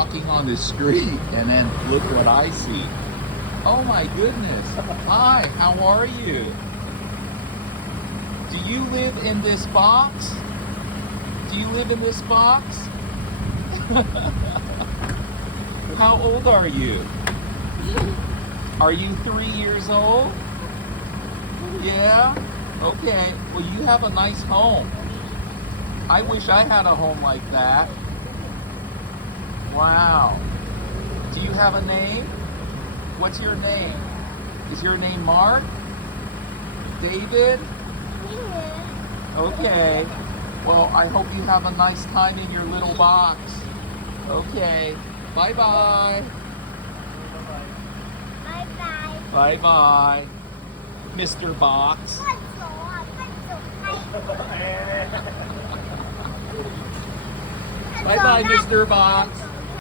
walking on the street, and then look what I see. Oh my goodness. Hi, how are you? Do you live in this box? Do you live in this box? How old are you? Are you 3 years old? Yeah? Okay. Well, you have a nice home. I wish I had a home like that. Wow. Do you have a name? What's your name? Is your name Mark? David? Okay. Well, I hope you have a nice time in your little box. Okay. Bye-bye. Bye-bye. Bye-bye. Mr. Box. Bye-bye, Mr. Box.